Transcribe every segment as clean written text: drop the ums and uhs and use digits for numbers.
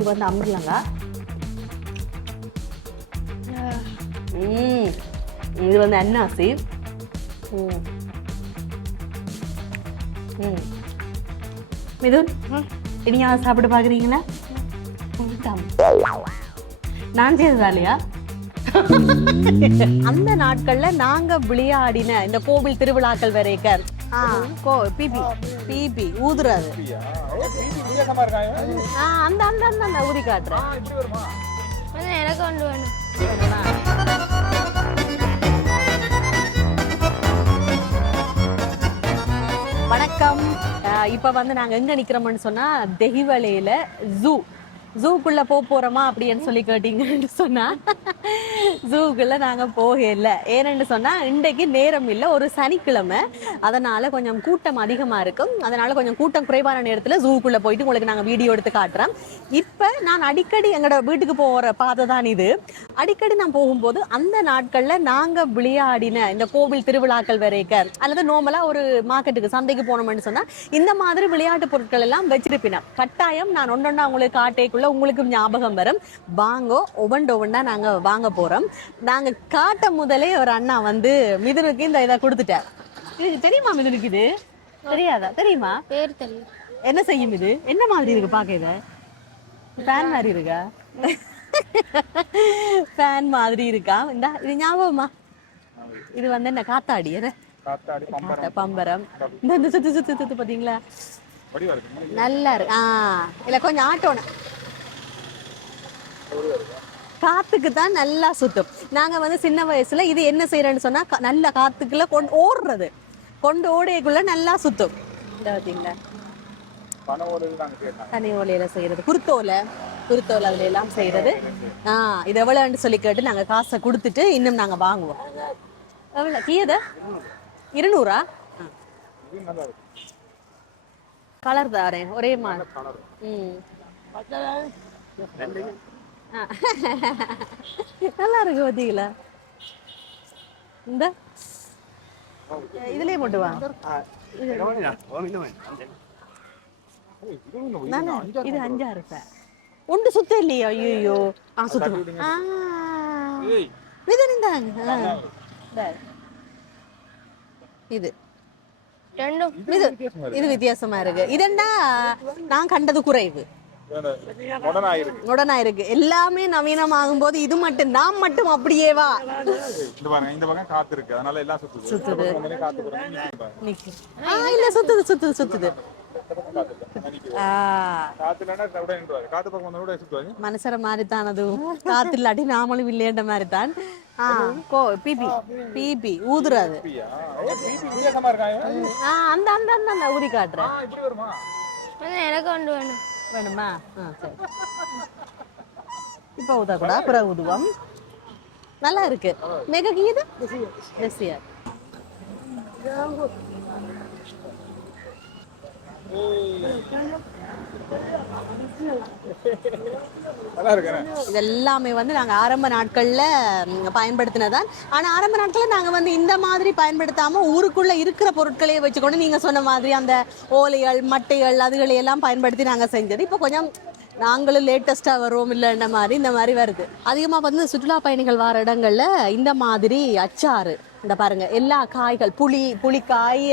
இது வந்து அம்பர்லங்கா. இது வந்து அன்னாசி. மிதுன், இனியா சாப்பிட்டு பாக்குறீங்களா? நான் செய்ததா இல்லையா? அந்த நாட்கள்ல நாங்க விளையாடின இந்த கோவில் திருவிழாக்கள் வரைக்கும் பிபி பிபி ஊதுறாது. அந்த அந்த அந்த அந்த ஊதி காட்டுறேன். எனக்கு ஒன்று வேணும். வணக்கம். இப்ப வந்து நாங்க எங்க நிக்கிறோம்னு சொன்னா தெஹிவலையில ஜூக்குள்ள போறோமா அப்படின்னு சொல்லி கேட்டீங்கன்னு சொன்னா ஜூக்குள்ள நாங்க போகல. ஏன்னு சொன்னா இன்றைக்கு நேரம் இல்லை, ஒரு சனிக்கிழமை, அதனால கொஞ்சம் கூட்டம் அதிகமா இருக்கும். அதனால கொஞ்சம் கூட்டம் குறைவான நேரத்துல ஜூக்குள்ள போயிட்டு உங்களுக்கு நாங்க வீடியோ எடுத்து காட்டுறோம். இப்ப நான் அடிக்கடி எங்களோட வீட்டுக்கு போற பாதை தான் இது. அடிக்கடி நான் போகும்போது அந்த நாட்கள்ல நாங்க விளையாடின இந்த கோவில் திருவிழாக்கள் வரைக்கும் அல்லது நோமலா ஒரு மார்க்கெட்டுக்கு சந்தைக்கு போனோம்னு சொன்னா இந்த மாதிரி விளையாட்டு பொருட்கள் எல்லாம் வச்சிருப்பினேன். கட்டாயம் நான் ஒன்னொன்னா உங்களுக்கு காட்டேக்குள்ள உங்களுக்கும் ஞாபகம் வரும். வாங்கோ ஒவ்வொன்றா நாங்க வாங்க போறோம். நாங்க காட்ட முதலே ஒரு அண்ணா வந்து மிதுனுக்கு இந்த இதை கொடுத்துட்டார். இது தெரியுமா மிதுனுக்கு? இது தெரியாதா? தெரியுமா? பேர் தெரியும். என்ன செய்யும் இது? என்ன மாதிரி இருக்கு பாக்க? இது ஃபேன் மாதிரி இருக்கா? ஃபேன் மாதிரி இருக்கா? இந்த இது ஞாபகமா? இது வந்து என்ன காத்தாடி? பம்பரம். இந்த சுத்து சுத்து சுத்து பாத்தீங்களா? நல்லா இருக்கு. இல்ல கொஞ்சம் ஆட்டோணும், காத்துக்கு தான் நல்லா சுத்தும். நாங்க வந்து சின்ன வயசுல இது என்ன செய்யறேன்னு சொன்னா நல்ல காத்துக்குள்ள கொண்டு ஓடைக்குள்ள நல்லா சுத்தும். இந்த பாத்தீங்களா தனி ஓலையில செய்யறது, குருத்தோலை அதுல எல்லாம் செய்யறது. இது எவ்வளவுன்னு சொல்லி கேட்டு நாங்க காசை கொடுத்துட்டு இன்னும் நாங்க வாங்குவோம். எவ்வளவு கீயத? 200. கலர் தாரேன் ஒரே மாதிரி. நல்லா இருக்கு பாத்தீங்களா? இந்த இதுலயே போட்டு வா. இது 5 ரூபாய். ஒன்று சுத்த இல்லையா? ஐயோ சுத்தம். இது இது வித்தியாசமா இருக்கு. இதெண்டா நான் கண்டது குறைவு. உடனா இருக்கு. எல்லாமே நவீனமாகும் போது இது மட்டும் நாம் மட்டும் அப்படியேவா? இந்த பக்கம் காத்து இருக்கு, அதனால எல்லாம் சுத்துது. இல்ல சுத்துது சுத்துது சுத்துது. மனசர மாதிரி தான் அது. காத்து இல்லாட்டி நாமளும் இல்லையன்ற மாதிரி தான். பிபி ஊதுறாது. அந்த அந்த அந்த ஊதி காட்டுறேன். எனக்கு ஒன்று வேணும். வேணுமா? சரி. இப்ப ஊதா கூட அப்புறம் ஊதுவோம். நல்லா இருக்கு. மெகா கீது ரசியா. இதெல்லாமே வந்து நாங்க ஆரம்ப நாட்கள்ல பயன்படுத்தினதான். ஆனா ஆரம்ப நாட்கள்ல நாங்க வந்து இந்த மாதிரி பயன்படுத்தாம ஊருக்குள்ள இருக்கிற பொருட்களையே வச்சுக்கொண்டு நீங்க சொன்ன மாதிரி அந்த ஓலைகள் மட்டைகள் அதுகளை எல்லாம் பயன்படுத்தி நாங்க செஞ்சது. இப்ப கொஞ்சம் நாங்களும் லேட்டஸ்டா வருவோம் இல்லைன்ற மாதிரி இந்த மாதிரி வருது. அதிகமா வந்து சுற்றுலா பயணிகள் வர இடங்கள்ல இந்த மாதிரி அச்சாறு, இந்த பாருங்க, எல்லா காய்கள், புளிக்காய்,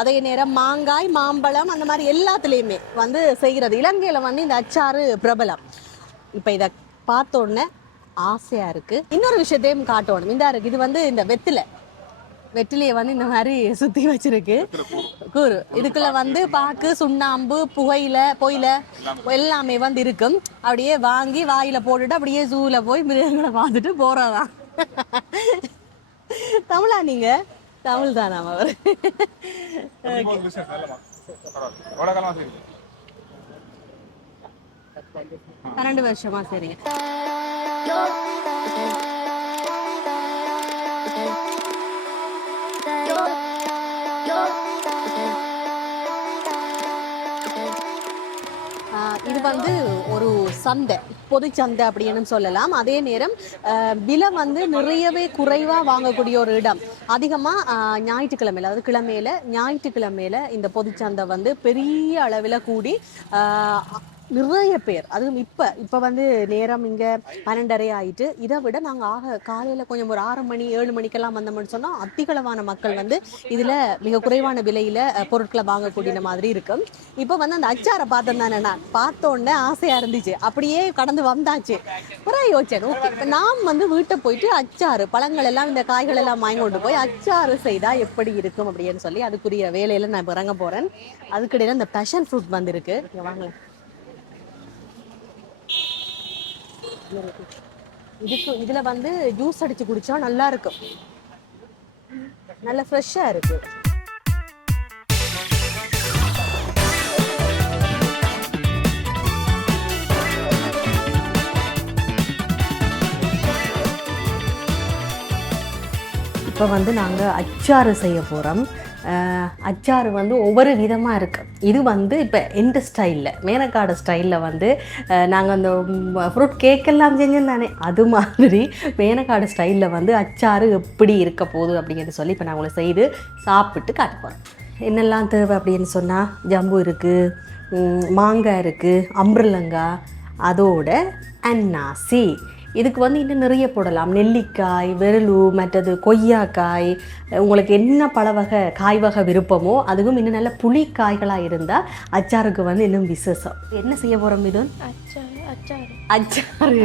அதே நேரம் மாங்காய், மாம்பழம், அந்த மாதிரி எல்லாத்துலேயுமே வந்து செய்கிறது. இலங்கையில் வந்து இந்த அச்சாறு பிரபலம். இப்போ இதை பார்த்தோன்னே ஆசையாக இருக்குது. இன்னொரு விஷயத்தையும் காட்டணும். இந்த இருக்கு, இது வந்து இந்த வெற்றிலையை வந்து இந்த மாதிரி சுற்றி வச்சிருக்கு கூறு. இதுக்குள்ள வந்து பாக்கு, சுண்ணாம்பு, பொயில எல்லாமே வந்து இருக்கும். அப்படியே வாங்கி வாயில போட்டுட்டு அப்படியே ஜூல போய் மிருகங்களை பார்த்துட்டு போறதான். தமிழா? நீங்க தமிழ் தானா? அவர் 12 வருஷமா சரிங்க. இது வந்து ஒரு சந்தை, பொது சந்தை அப்படின்னு சொல்லலாம். அதே நேரம் விலை வந்து நிறையவே குறைவாக வாங்கக்கூடிய ஒரு இடம். அதிகமாக ஞாயிற்றுக்கிழமையில், அதாவது ஞாயிற்றுக்கிழமையில இந்த பொதுச்சந்தை வந்து பெரிய அளவில் கூடி நிறைய பேர், அதுவும் இப்போ வந்து நேரம் இங்கே 12:30 ஆயிட்டு. இதை விட நாங்கள் காலையில் கொஞ்சம் ஒரு 6 மணி 7 மணிக்கெல்லாம் வந்தோம்னு சொன்னால் அதிகளவான மக்கள் வந்து இதில் மிக குறைவான விலையில் பொருட்களை வாங்கக்கூடிய மாதிரி இருக்கும். இப்போ வந்து அந்த அச்சாரை பார்த்தேன் தானே, நான் பார்த்தோன்னே ஆசையாக இருந்துச்சு, அப்படியே கடந்து வந்தாச்சு. அப்புறம் யோசிச்சேன், ஓகே இப்போ நாம் வந்து வீட்டை போயிட்டு அச்சாறு பழங்கள் எல்லாம் இந்த காய்கள் எல்லாம் வாங்கி கொண்டு போய் அச்சாறு செய்தால் எப்படி இருக்கும் அப்படின்னு சொல்லி அதுக்குரிய வேலையில் நான் இப்போ இறங்க போகிறேன். அதுக்கிடையில் இந்த பேஷன் ஃப்ரூட் வந்துருக்கு, இங்கே வாங்கலாம். இதுல வந்து ஜூஸ் அடிச்சு குடிச்சா நல்லா இருக்கும், நல்ல ஃப்ரெஷ்ஷா இருக்கு. இப்போ வந்து நாங்கள் அச்சாறு செய்ய போகிறோம். அச்சாறு வந்து ஒவ்வொரு விதமாக இருக்குது. இது வந்து இப்போ எந்த ஸ்டைலில், மேனக்காடு ஸ்டைலில் வந்து நாங்கள் அந்த ஃப்ரூட் கேக்கெல்லாம் செஞ்சோம் தானே, அது மாதிரி மேனக்காடு ஸ்டைலில் வந்து அச்சாறு எப்படி இருக்க போகுது அப்படின்னு சொல்லி இப்போ நான் உங்களை செய்து சாப்பிட்டு காட்ட போகிறேன். என்னெல்லாம் தேவை அப்படின்னு சொன்னால், ஜம்பு இருக்குது, மாங்காய் இருக்குது, அம்புரலங்காய், அதோட அன்னாசி. இதுக்கு வந்து இன்னும் நிறைய போடலாம், நெல்லிக்காய், வெரலு, மற்றது கொய்யாக்காய், உங்களுக்கு என்ன பழ வகை காய் வகை விருப்பமோ. அதுவும் இன்னும் நல்ல புளி காய்களாக இருந்தால் அச்சாருக்கு வந்து இன்னும் விசேஷம். என்ன செய்ய போகிறோம் இது? அச்சாறு.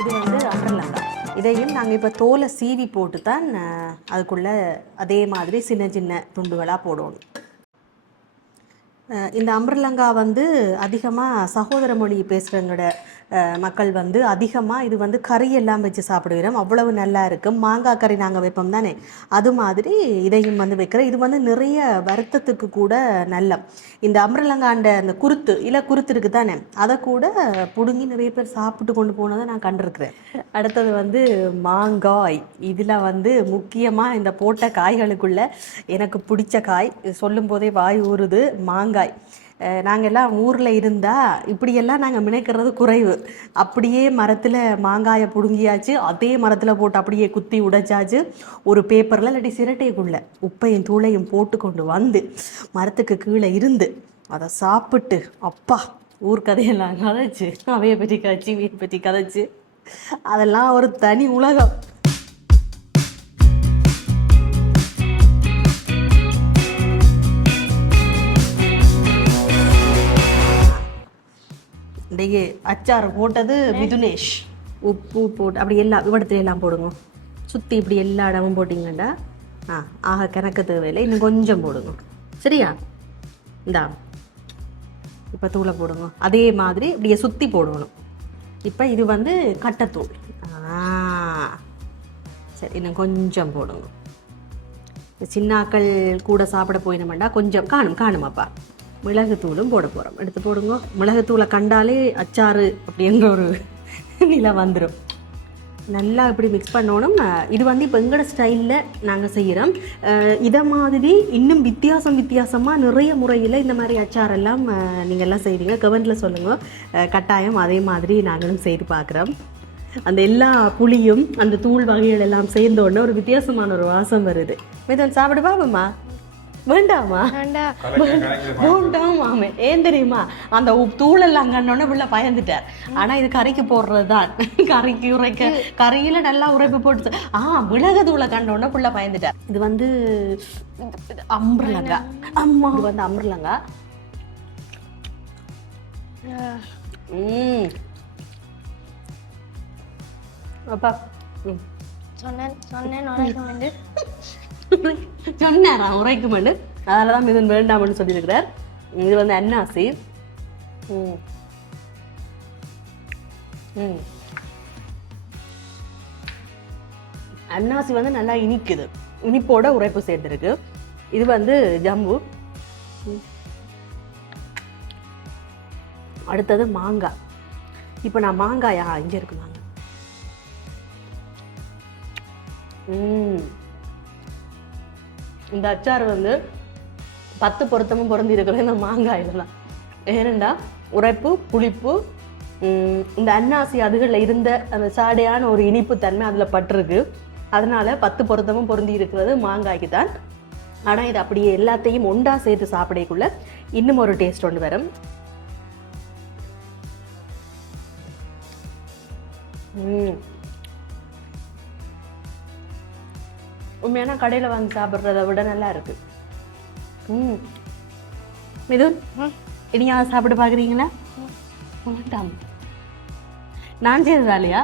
இது வந்து அம்புரலங்காய். இதையும் நாங்கள் இப்போ தோலை சீவி போட்டு தான் அதுக்குள்ளே அதே மாதிரி சின்ன சின்ன துண்டுகளாக போடணும். இந்த அம்புரலங்காய் வந்து அதிகமாக சகோதர மொழி பேசுகிறவங்களோட மக்கள் வந்து அதிகமாக இது வந்து கறி எல்லாம் வச்சு சாப்பிடுவோம், அவ்வளவு நல்லா இருக்கும். மாங்காய் கறி நாங்கள் வைப்போம் தானே, அது மாதிரி இதையும் வந்து வைக்கிறோம். இது வந்து நிறைய வருத்தத்துக்கு கூட நல்ல. இந்த அம்புரலங்காண்ட அந்த குருத்து இருக்குது தானே, அதை கூட பிடுங்கி நிறைய பேர் சாப்பிட்டு கொண்டு போனதை நான் கண்டிருக்கிறேன். அடுத்தது வந்து மாங்காய். இதில் வந்து முக்கியமாக இந்த போட்ட காய்களுக்குள்ள எனக்கு பிடிச்ச காய், சொல்லும் போதே வாய் ஊறுது, மாங்காய். நாங்கள் எல்லாம் ஊரில் இருந்தால் இப்படியெல்லாம் நாங்கள் நினைக்கிறது குறைவு. அப்படியே மரத்தில் மாங்காயை பிடுங்கியாச்சு, அதே மரத்தில் போட்டு அப்படியே குத்தி உடைச்சாச்சு, ஒரு பேப்பரில் இல்லாட்டி சிரட்டைக்குள்ளே உப்பையும் தூளையும் போட்டு கொண்டு வந்து மரத்துக்கு கீழே இருந்து அதை சாப்பிட்டு, அப்பா ஊர் கதையெல்லாம் கதைச்சு, அவையை பற்றி கதைச்சி வீட்டை பற்றி கதைச்சு, அதெல்லாம் ஒரு தனி உலகம். இன்றைக்கு அச்சாரை போட்டது மிதுனேஷ். உப்பு போட்டு அப்படி எல்லாம் இவடத்துல எல்லாம் போடுங்க, சுற்றி இப்படி எல்லா இடமும் போட்டிங்கண்டா ஆக கணக்கு தேவையில்லை, இன்னும் கொஞ்சம் போடுங்க சரியா. இந்தா இப்போ தூளை போடுங்க, அதே மாதிரி இப்படியே சுற்றி போடணும். இப்போ இது வந்து கட்டைத்தூள். சரி, இன்னும் கொஞ்சம் போடுங்க. சின்னாக்கள் கூட சாப்பிட போயினோம்டா கொஞ்சம் காணுமாப்பா. மிளகுத்தூளும் போட போகிறோம், எடுத்து போடுங்க. மிளகுத்தூளை கண்டாலே அச்சாறு அப்படிங்கிற ஒரு நிலை வந்துடும். நல்லா இப்படி மிக்ஸ் பண்ணணும். இது வந்து இப்போ எங்களோட ஸ்டைலில் நாங்கள் செய்கிறோம். இதை மாதிரி இன்னும் வித்தியாசமாக நிறைய முறையில் இந்த மாதிரி அச்சாரெல்லாம் நீங்கள் எல்லாம் செய்வீங்க, கமெண்ட்டில் சொல்லுங்கள். கட்டாயம் அதே மாதிரி நாங்களும் செய்து பார்க்குறோம். அந்த எல்லா புளியும் அந்த தூள் வகைகள் எல்லாம் சேர்ந்தோடனே ஒரு வித்தியாசமான ஒரு வாசம் வருது. மிதன் சாப்பிட பாப்போம்மா? வேண்டாமா? வேண்டாமாமே. ஏன் தெரியுமா, அந்த தூளெல்லாம் கண்டோன்னே உள்ள பயந்துட்டார். ஆனால் இது கறிக்கு போடுறது தான், கறிக்கு உரைக்க கறியில நல்லா உரைப்பு போட்டு மிளகு தூளை கண்டோன்னே புள்ள பயந்துட்டார். இது வந்து அம்புரலங்காய். அம்மா, இது வந்து அம்புரலங்காய். அப்பா சொன்னாரா உரைக்குமெண்டு, அதனால தான் மிதன் வேண்டாம்னு சொல்லியிருக்கிறார். இது வந்து அன்னாசி. அன்னாசி வந்து நல்லா இனிக்குது, இனிப்போட உரைப்பு சேர்ந்துருக்கு. இது வந்து ஜம்பு. அடுத்தது மாங்காய். இப்போ நான் மாங்காயா இங்கே இருக்கு மாங்காய். இந்த அச்சார் வந்து 10 பொருத்தமும் பொருந்தி இருக்கிற இந்த மாங்காயில தான். ஏனெண்டா உரைப்பு, புளிப்பு, இந்த அன்னாசி அதுகளில் இருந்த அந்த சாடையான ஒரு இனிப்பு தன்மை அதில் பட்டிருக்கு. அதனால 10 பொருத்தமும் பொருந்தி இருக்கிறது மாங்காய்க்கு தான். ஆனால் இது அப்படியே எல்லாத்தையும் ஒண்டா சேர்த்து சாப்பிடக்குள்ள இன்னும் ஒரு டேஸ்ட் ஒன்று வரும். உண்மையான கடையில் வாங்கி சாப்பிட்றத விட நல்லா இருக்கு. மிதுன், இனியா சாப்பிட்டு பார்க்குறீங்களா? வேண்டாம், நான் செய்ததாலையா?